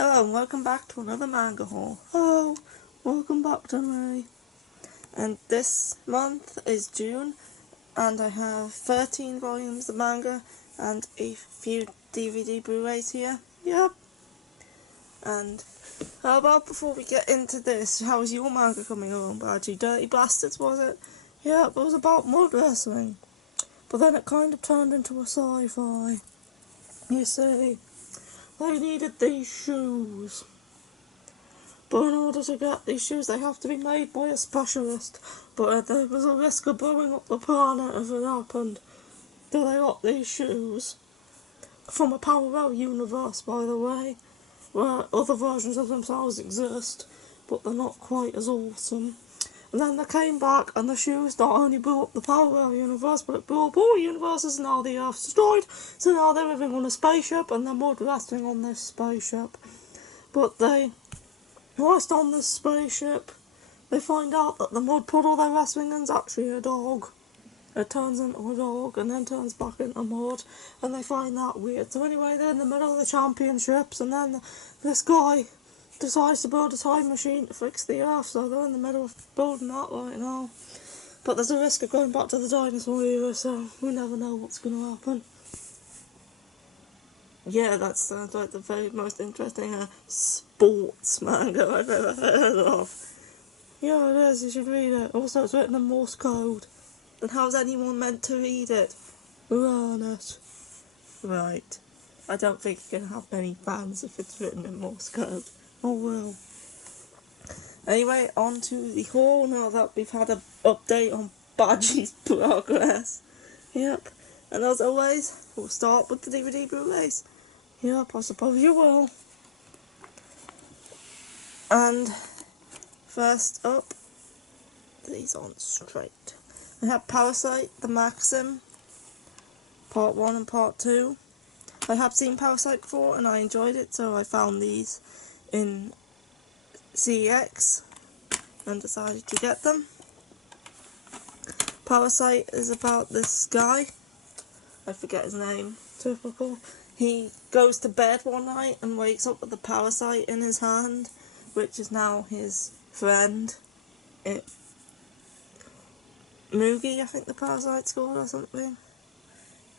Hello and welcome back to another manga haul. Hello, welcome back to me. And this month is June, and I have 13 volumes of manga and a few DVD Blu-rays here. Yep. And how about before we get into this, how's your manga coming along, Badgie? Dirty Bastards, was it? Yep, it was about mud wrestling. But then it kind of turned into a sci-fi. You see, they needed these shoes. But in order to get these shoes, they have to be made by a specialist. But there was a risk of blowing up the planet if it happened. So they got these shoes from a parallel universe, by the way, where other versions of themselves exist, but they're not quite as awesome. And then they came back, and the shoes not only blew up the parallel universe, but it blew up all universes, and now the Earth's destroyed. So now they're living on a spaceship, and they're mud wrestling on this spaceship. But whilst on this spaceship, they find out that the mud puddle they're wrestling in is actually a dog. It turns into a dog and then turns back into mud, and they find that weird. So anyway, they're in the middle of the championships, and then this guy decides to build a time machine to fix the Earth, so they're in the middle of building that right now. But there's a risk of going back to the dinosaur era, so we never know what's going to happen. Yeah, that sounds like the very most interesting sports manga I've ever heard of. Yeah, it is, you should read it. Also, it's written in Morse code. And how's anyone meant to read it? Learn it. Right. I don't think you can have many fans if it's written in Morse code. Oh well. Anyway, on to the haul now that we've had an update on Badgie's progress. Yep. And as always, we'll start with the DVD Blu-rays. Yep, I suppose you will. And first up, these on straight. I have Parasyte, the Maxim, Part 1 and Part 2. I have seen Parasyte before and I enjoyed it, so I found these in CEX and decided to get them. Parasyte is about this guy, I forget his name, typical. He goes to bed one night and wakes up with a parasite in his hand, which is now his friend. Mugi, I think the parasite's called, or something.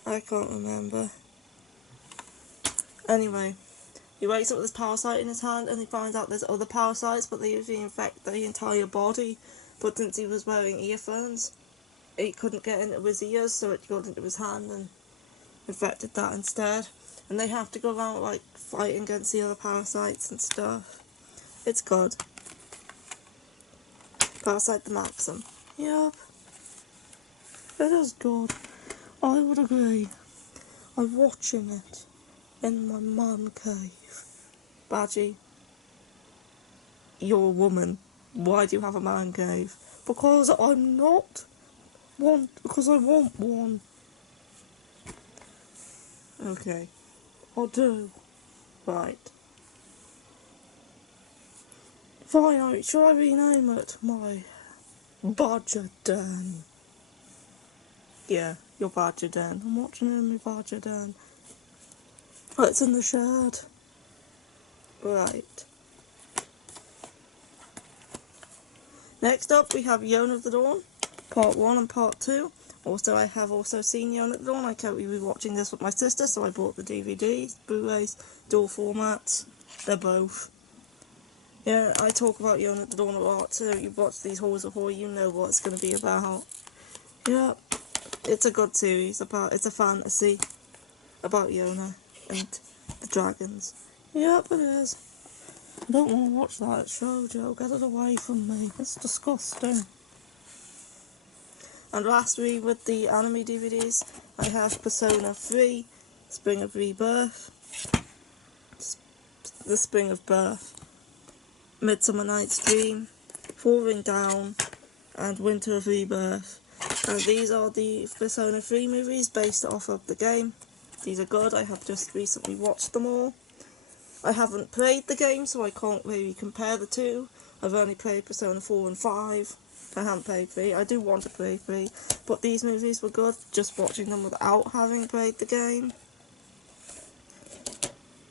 I can't remember. Anyway, he wakes up with this parasite in his hand and he finds out there's other parasites, but they usually infect the entire body. But since he was wearing earphones, it couldn't get into his ears, so it got into his hand and infected that instead. And they have to go around like fighting against the other parasites and stuff. It's good. Parasyte the Maxim. Yep. It is good. I would agree. I'm watching it in my man cave. Badgie, you're a woman. Why do you have a man cave? Because I'm not one. Because I want one. Okay. I do. Right. Fine, should I rename it my Badger Den? Yeah, your Badger Den. I'm watching it in my Badger Den. Oh, it's in the shed. Right. Next up, we have Yona of the Dawn, Part 1 and Part 2. Also, I have also seen Yona of the Dawn. I can't be watching this with my sister, so I bought the DVDs, Blu-rays, dual formats. They're both. Yeah, I talk about Yona of the Dawn a lot, so if you've watched these hauls of horror, you know what it's going to be about. Yeah, it's a good series. It's a fantasy about Yona and the dragons. Yep, it is. I don't want to watch that show, Joe. Get it away from me. It's disgusting. And lastly, with the anime DVDs, I have Persona 3, Spring of Rebirth, The Spring of Birth, Midsummer Night's Dream, Falling Down, and Winter of Rebirth. And these are the Persona 3 movies based off of the game. These are good. I have just recently watched them all. I haven't played the game, so I can't really compare the two. I've only played Persona 4 and 5. I haven't played 3. I do want to play 3. But these movies were good, just watching them without having played the game.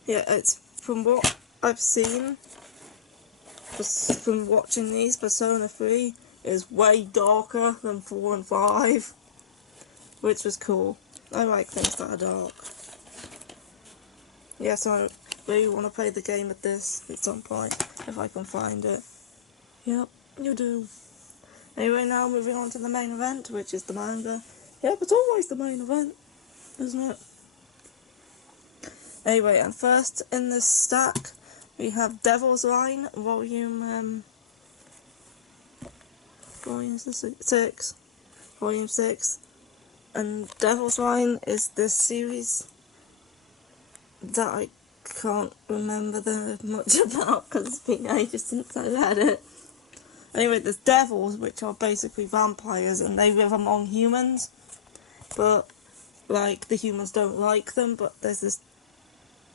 Yeah, it's from what I've seen from watching these, Persona 3 is way darker than 4 and 5, which was cool. I like things that are dark. Yes, I really want to play the game at this at some point, if I can find it. Yep, you do. Anyway, now moving on to the main event, which is the manga. Yep, it's always the main event, isn't it? Anyway, and first in this stack, we have Devil's Line, volume 6. And Devil's Line is this series that I can't remember that much about because it's been ages since I read it. Anyway, there's devils, which are basically vampires, and they live among humans, but like the humans don't like them, but there's this,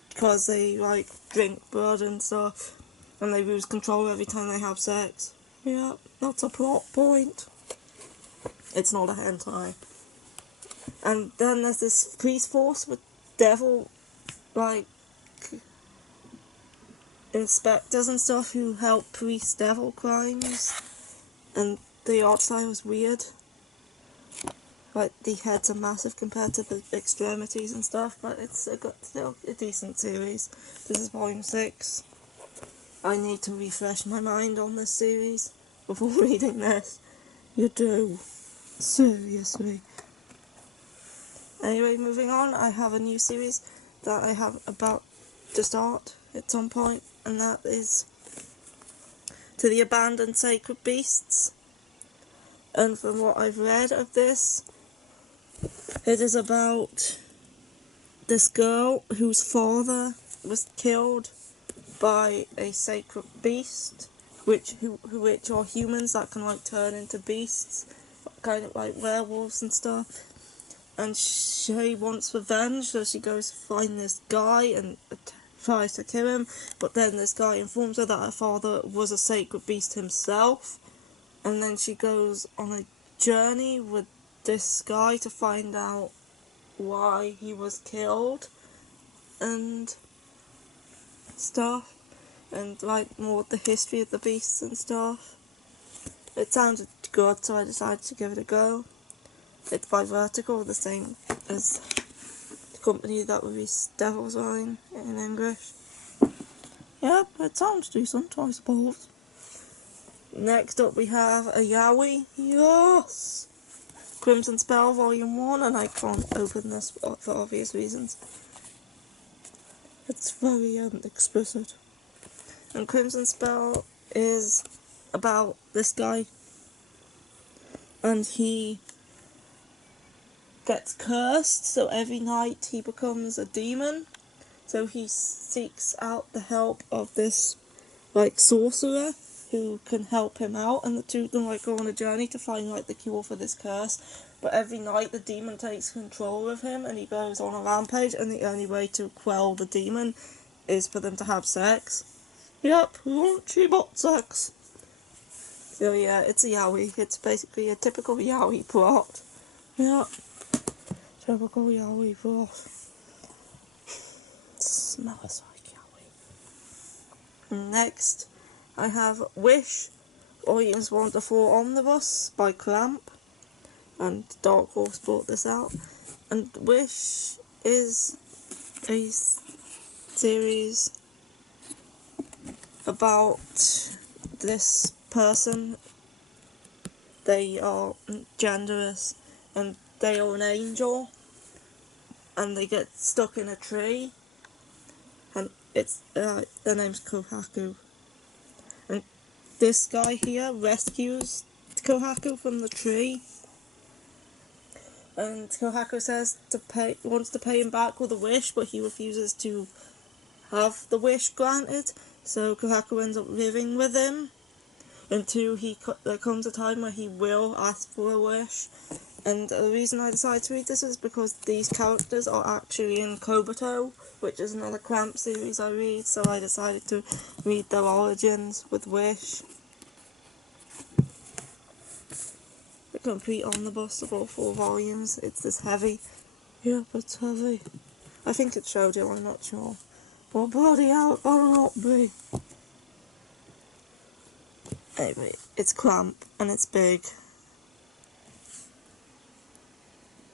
because they like drink blood and stuff, and they lose control every time they have sex. Yeah, that's a plot point. It's not a hentai. And then there's this police force with devil, like, inspectors and stuff who help police devil crimes. And the art style is weird. Like, the heads are massive compared to the extremities and stuff, but it's still a decent series. This is volume 6. I need to refresh my mind on this series before reading this. You do. Seriously. Anyway, moving on, I have a new series that I have about to start at some point, and that is To the Abandoned Sacred Beasts. And from what I've read of this, it is about this girl whose father was killed by a sacred beast, which are humans that can like turn into beasts, kind of like werewolves and stuff. And she wants revenge, so she goes to find this guy and tries to kill him, but then this guy informs her that her father was a sacred beast himself, and then she goes on a journey with this guy to find out why he was killed and stuff, and like more of the history of the beasts and stuff. It sounded good, so I decided to give it a go. It's by Vertical, the same as the company that released Devil's Line in English. Yep, it sounds decent, I suppose. Next up we have a yaoi. Yes! Crimson Spell Volume 1, and I can't open this for obvious reasons. It's very explicit. And Crimson Spell is about this guy, and he gets cursed, so every night he becomes a demon. So he seeks out the help of this like sorcerer who can help him out, and the two of them like go on a journey to find like the cure for this curse. But every night the demon takes control of him and he goes on a rampage, and the only way to quell the demon is for them to have sex. Yep, raunchy butt sex. So yeah, it's a yaoi. It's basically a typical yaoi plot. Yep. Typical yaoi plot. Smells like yaoi. Next, I have Wish, Volumes 1 to 4 Omnibus by Clamp, and Dark Horse brought this out. And Wish is a series about this person. They are genderless, and they are an angel, and they get stuck in a tree, and it's their name's Kohaku, and this guy here rescues Kohaku from the tree, and Kohaku wants to pay him back with a wish, but he refuses to have the wish granted, so Kohaku ends up living with him until there comes a time where he will ask for a wish. And the reason I decided to read this is because these characters are actually in Kobuto, which is another Clamp series I read, so I decided to read their origins with Wish. The complete omnibus of all 4 volumes. It's this heavy. Yep, it's heavy. I think it's shoujo, I'm not sure. But bloody hell, it better not be. Anyway, it's Clamp, and it's big.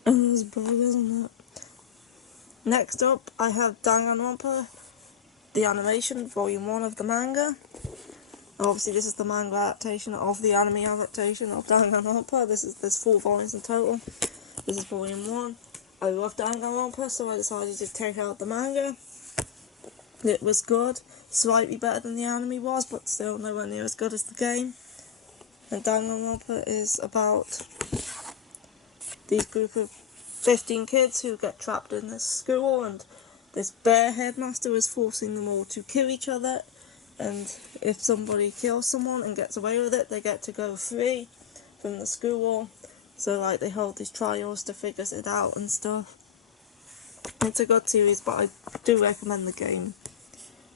And it's big, isn't it? Next up, I have Danganronpa, the animation, volume 1 of the manga. Obviously, this is the manga adaptation of the anime adaptation of Danganronpa. There's 4 volumes in total. This is volume 1. I love Danganronpa, so I decided to take out the manga. It was good, slightly better than the anime was, but still nowhere near as good as the game. And Danganronpa is about these group of 15 kids who get trapped in this school, and this bear headmaster is forcing them all to kill each other, and if somebody kills someone and gets away with it, they get to go free from the school. So like they hold these trials to figure it out and stuff. It's a good series, but I do recommend the game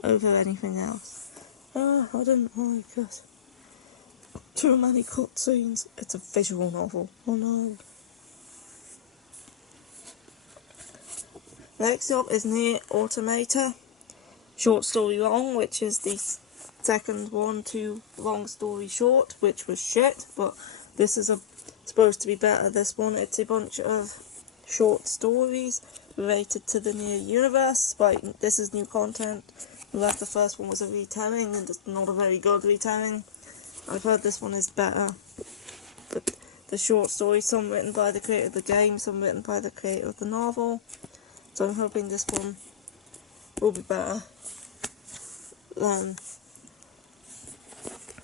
over anything else. I didn't like it. Too many cutscenes. It's a visual novel. Oh no. Next up is Nier Automata, short story long, which is the second one to long story short, which was shit, but this is supposed to be better. This one, it's a bunch of short stories related to the Nier universe. Like, this is new content. Like, the first one was a retelling, and it's not a very good retelling. I've heard this one is better. But the short stories, some written by the creator of the game, some written by the creator of the novel. So I'm hoping this one will be better than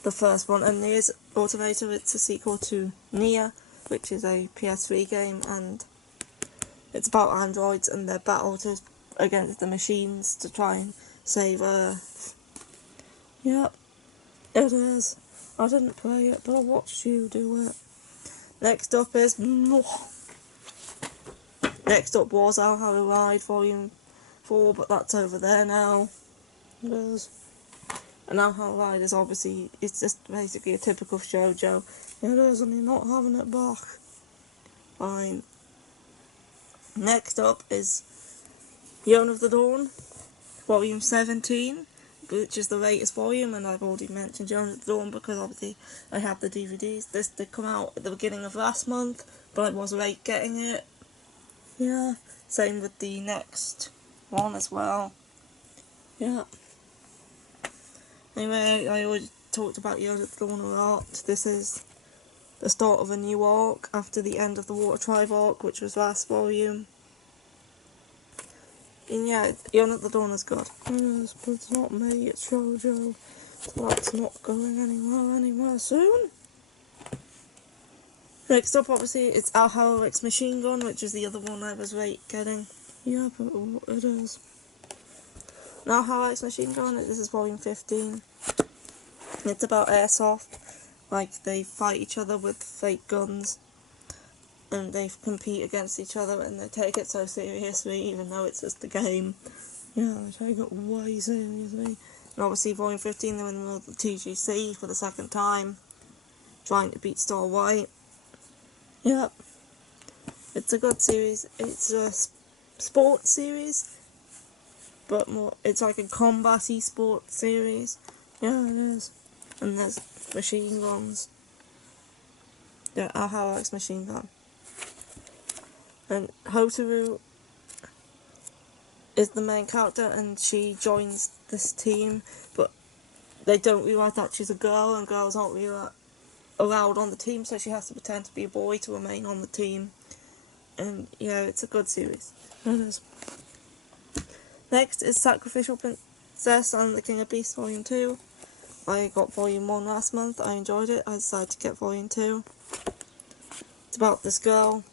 the first one. And Nier Automata, it's a sequel to Nier, which is a PS3 game, and it's about androids and their battle against the machines to try and save Earth. Yep, it is. I didn't play it, but I watched you do it. Next up is was Our Hollow Ride Volume 4, but that's over there now. It is. And Our Hollow Ride is obviously, it's just basically a typical shoujo. It is, and you're not having it back. Fine. Next up is Yone of the Dawn, Volume 17, which is the latest volume, and I've already mentioned Yone of the Dawn because obviously I have the DVDs. This did come out at the beginning of last month, but I was late getting it. Yeah, same with the next one as well. Yeah. Anyway, I already talked about Yone of the Dawn a lot. This is the start of a new arc after the end of the Water Tribe arc, which was last volume. And yeah, Yone of the Dawn is good. Yes, but it's not me, it's shoujo. So that's not going anywhere soon. Next up, obviously, it's Our Hollow X Machine Gun, which is the other one I was late getting. Yeah, but it is. Our Hollow X Machine Gun, this is volume 15. It's about airsoft. Like, they fight each other with fake guns. And they compete against each other, and they take it so seriously, even though it's just a game. Yeah, they take it way seriously. And obviously, volume 15, they're in the middle of the TGC for the second time, trying to beat Star White. Yep. It's a good series. It's a sports series, but more, it's like a combat-y sport series. Yeah, it is. And there's machine guns. Yeah, Our Hollow X Machine Gun. And Hotaru is the main character, and she joins this team, but they don't realise that she's a girl, and girls aren't really allowed on the team, so she has to pretend to be a boy to remain on the team. And yeah, it's a good series. It is. Next is Sacrificial Princess and the King of Beasts Volume 2. I got Volume 1 last month, I enjoyed it, I decided to get Volume 2. It's about this girl,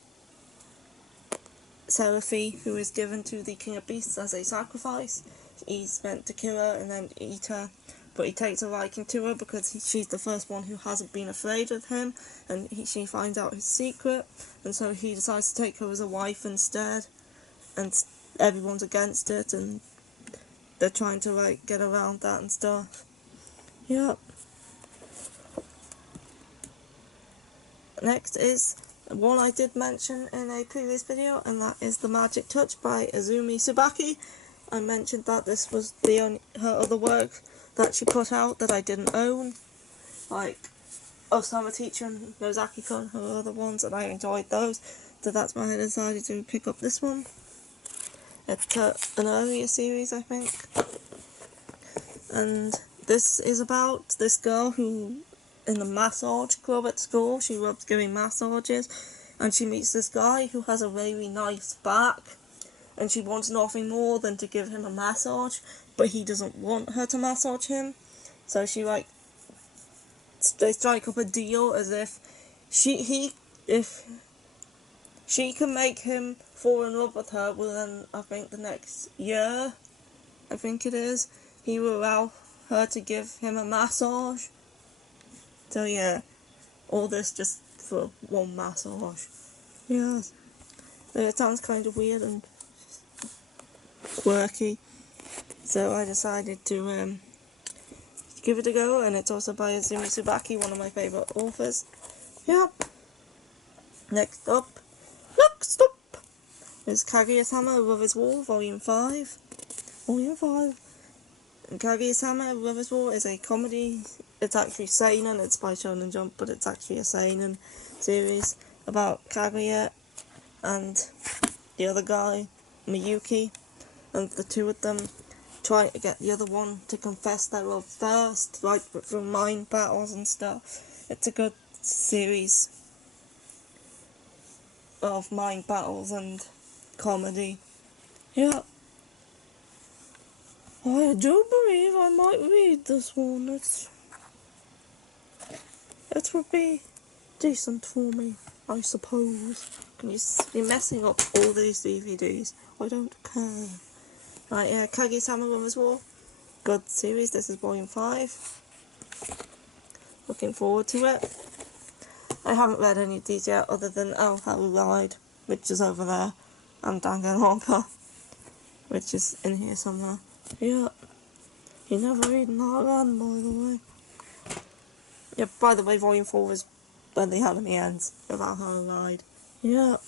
Seraphy, who is given to the King of Beasts as a sacrifice. He's meant to kill her and then eat her, but he takes a liking to her because she's the first one who hasn't been afraid of him, and she finds out his secret, and so he decides to take her as a wife instead, and everyone's against it, and they're trying to like get around that and stuff. Yep. Next is one I did mention in a previous video, and that is The Magic Touch by Azumi Tsubaki. I mentioned that this was the only her other work that she put out that I didn't own, like Osama Teacher and Nozaki-kun, her other ones, and I enjoyed those. So that's why I decided to pick up this one. It's an earlier series, I think. And this is about this girl who, in the massage club at school, she loves giving massages, and she meets this guy who has a really nice back, and she wants nothing more than to give him a massage, but he doesn't want her to massage him. So they strike up a deal as if if she can make him fall in love with her within, I think, the next year, I think it is, he will allow her to give him a massage. So yeah, all this just for one massage. Yeah, it sounds kind of weird and quirky, so I decided to give it a go, and it's also by Azumi Tsubaki, one of my favourite authors. Yeah. Next up is Kaguya-sama Lover's War, Volume 5. And Kaguya-sama Lover's War is a comedy. It's actually seinen, it's by Shonen Jump, but it's actually a seinen series about Kaguya and the other guy, Miyuki, and the two of them trying to get the other one to confess their love first, like through mind battles and stuff. It's a good series of mind battles and comedy. Yeah. I do believe I might read this one. It would be decent for me, I suppose. Can you be messing up all these DVDs? I don't care. Right, yeah, Kaguya-sama Lover's War. Good series. This is Volume 5. Looking forward to it. I haven't read any of these yet, other than Oh How We Lied, which is over there, and Danganronpa, which is in here somewhere. Yeah. You never read Naran, by the way. Yeah, by the way, Volume 4 was when the anime ends, about How I Lied. Yeah.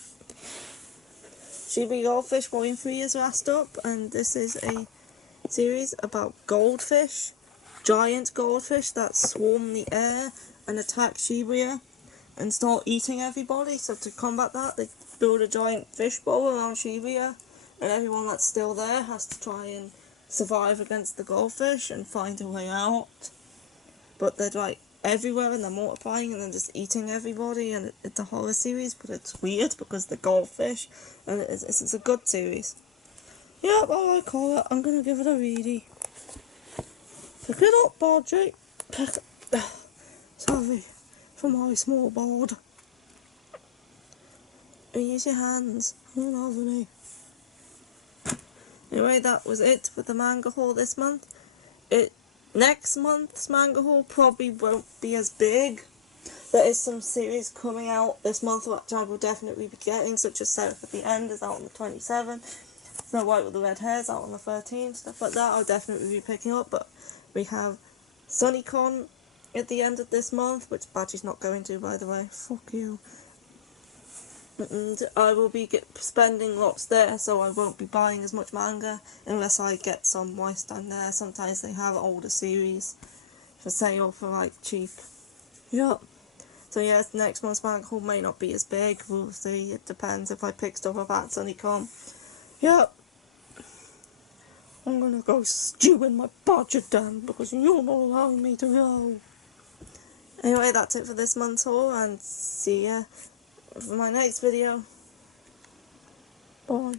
Shiba Goldfish Volume 3 is last up, and this is a series about goldfish, giant goldfish that swarm the air and attack Shibuya and start eating everybody. So to combat that, they build a giant fish bowl around Shibuya, and everyone that's still there has to try and survive against the goldfish and find a way out. But they're like everywhere and they're multiplying and they're just eating everybody, and it's a horror series, but it's weird because they're goldfish, and it's a good series. Yeah, well, I call it. I'm gonna give it a readie. Pick it up, Bodgy. Sorry for my small board. Use your hands. You're lovely. Anyway, that was it with the manga haul this month. Next month's manga haul probably won't be as big. There is some series coming out this month which I will definitely be getting, such as Seraph at the End is out on the 27th. Snow White with the Red Hairs out on the 13th, stuff like that I'll definitely be picking up. But we have SunnyCon at the end of this month, which Badgie's not going to, by the way. Fuck you. And I will be spending lots there, so I won't be buying as much manga unless I get some whilst I'm there. Sometimes they have older series for sale for like cheap. Yep. So yeah, next month's manga haul may not be as big. We'll see. It depends if I pick stuff up at SunnyCon. Yep. I'm gonna go stew in my budget then because you're not allowing me to go. Anyway, that's it for this month's haul, and see ya for my next video. Bye.